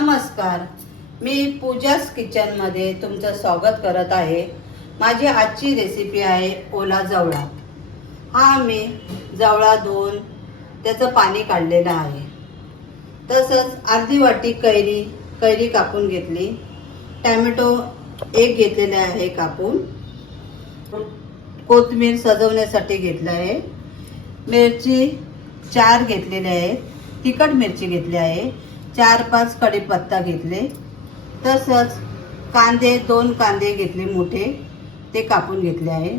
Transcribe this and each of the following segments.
नमस्कार, मी पूजास किचनमध्ये तुमचं स्वागत करत आहे। माझी आजची रेसिपी आहे ओला जवळा। हा मी जवळा धुवून त्याचं पाणी काढलेलं आहे। तसंच अर्धी वाटी कैरी कापून घेतली। टोमॅटो एक घेतलेला आहे कापून। कोथिंबीर सजवण्यासाठी घेतलं आहे। मिरची 4 घेतलेले आहे। तिखट मिरची घेतली आहे। 4-5 कढीपत्ता घेतले। तसंच कांदे 2 कांदे घेतले मोठे, ते कापून घेतले आहे।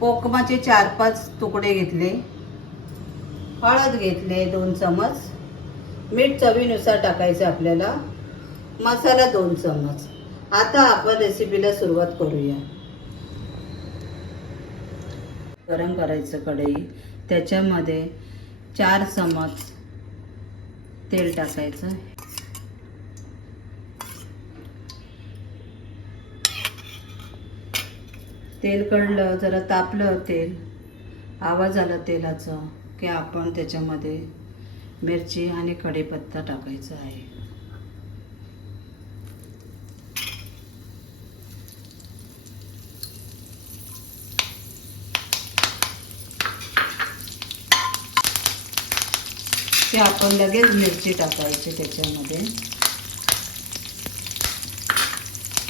कोकमाचे 4-5 तुकडे घेतले। हळद घेतले 2 चमच। मीठ चवीनुसार टाकायचं आपल्याला। मसाला 2 चमच। आता आपण रेसिपीला सुरुवात करूया। गरम करायचं कढई, त्याच्यामध्ये 4 चमच तेल टाकायचं। तेल कढलं, जरा तापलं तेल, आवाज आला तेलाचा की आपण त्याच्यामध्ये मिरची आणि कढीपत्ता टाकायचा आहे। ते आपण लगेच मिरची टाकायची त्याच्यामध्ये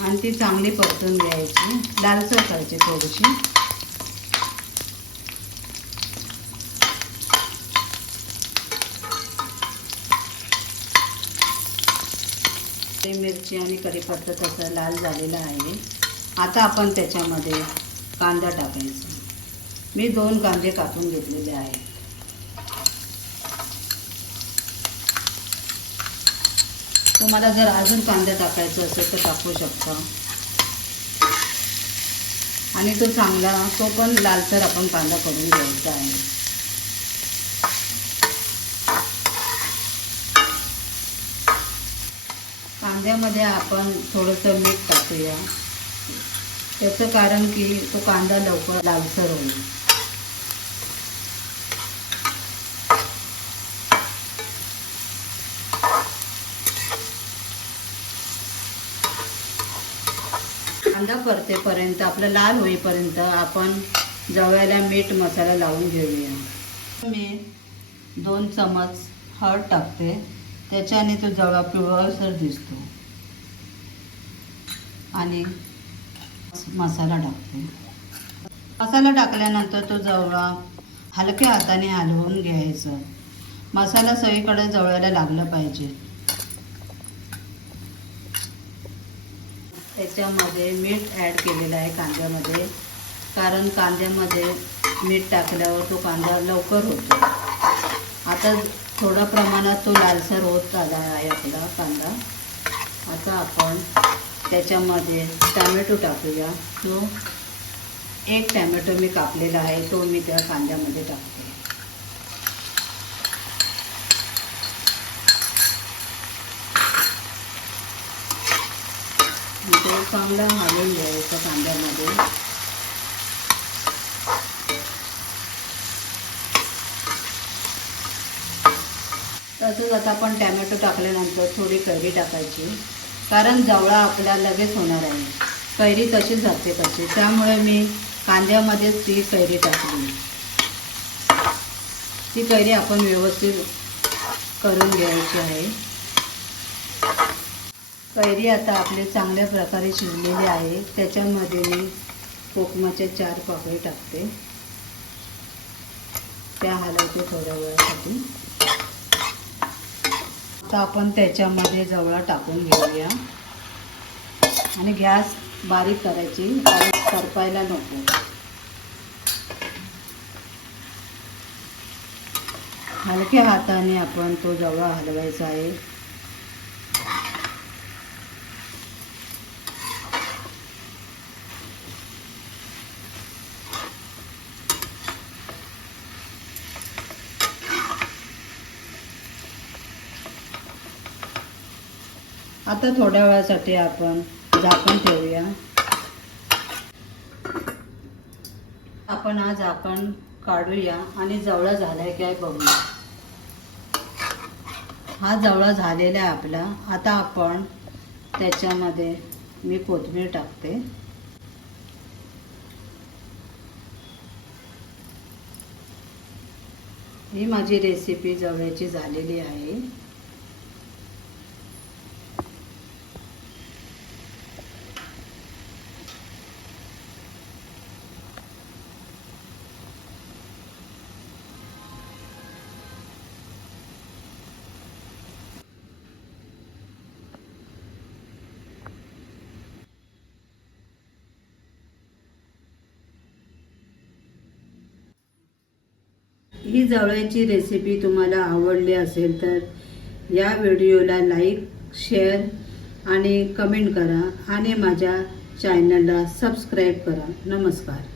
आणि ती चांगली परतून घ्यायची, लालसर करायची थोडीशी। ते मिरची आणि कढीपत्ता तसा लाल झालेला आहे। आता आपण त्याच्यामध्ये कांदा टाकायचा। मी 2 कांदे कापून घेतलेले आहेत। तुम्हाला जर अजून कांदा टाकायचा असेल तर टाकू शकता। आणि तो पण लालसर आपण कांदा करून घ्यायचा आहे। कांद्यामध्ये आपण थोडंसं मीठ टाकूया, त्याचं कारण की तो कांदा लवकर लालसर होईल। कांदा परतेपर्यंत, आपलं लाल होईपर्यंत आपण जवळ्याला मीठ मसाला लावून घेऊया। मी 2 चमच हळद टाकते, त्याच्याने तो जवळा पिवळसर दिसतो। आणि मसाला टाकते। मसाला टाकल्यानंतर तो जवळा हलक्या हाताने हलवून घ्यायचा। मसाला सगळीकडे जवळ्याला लागला पाहिजे। त्याच्यामध्ये मीठ ॲड केलेलं आहे कांद्यामध्ये, कारण कांद्यामध्ये मीठ टाकल्यावर तो कांदा लवकर होतो। आता थोड्या प्रमाणात तो लालसर होत आला आहे आपला कांदा। आता आपण त्याच्यामध्ये टोमॅटो टाकूया। तो 1 टोमॅटो मी कापलेला आहे, तो मी त्या कांद्यामध्ये टाकते। तो चांगला हलवून घ्यायचा कांद्यामध्ये। तसंच आता आपण टोमॅटो टाकल्यानंतर थोडी कैरी टाकायची, कारण जवळा आपला लगेच होणार आहे। कैरी तशीच जाते तशी, त्यामुळे मी कांद्यामध्येच ती कैरी टाकली। ती कैरी आपण व्यवस्थित करून घ्यायची आहे। कैरी आता आपले चांगल्या प्रकारे शिजलेली आहे। त्याच्यामध्ये मी कोकमाचे 4 पाकळी टाकते, त्या हलवते थोड्या वेळासाठी। आता आपण त्याच्यामध्ये जवळा टाकून घेऊया आणि गॅस बारीक करायची, कारण करपायला नको। हलक्या हाताने आपण तो जवळा हलवायचा आहे। आता थोड्या वेळासाठी आपण झाकण ठेवूया। आपण हा झाकण काढूया आणि जवळा झालाय काय बघूया। हा जवळा झालेला आहे आपला. आता आपण त्याच्यामध्ये मी कोथिंबीर टाकते. ही माझी रेसिपी जवळ्याची झालेली आहे. ही जवळ्याची रेसिपी तुम्हाला आवडली असेल तर या व्हिडिओला लाईक, शेअर आणि कमेंट करा आणि माझ्या चॅनलला सबस्क्राईब करा. नमस्कार.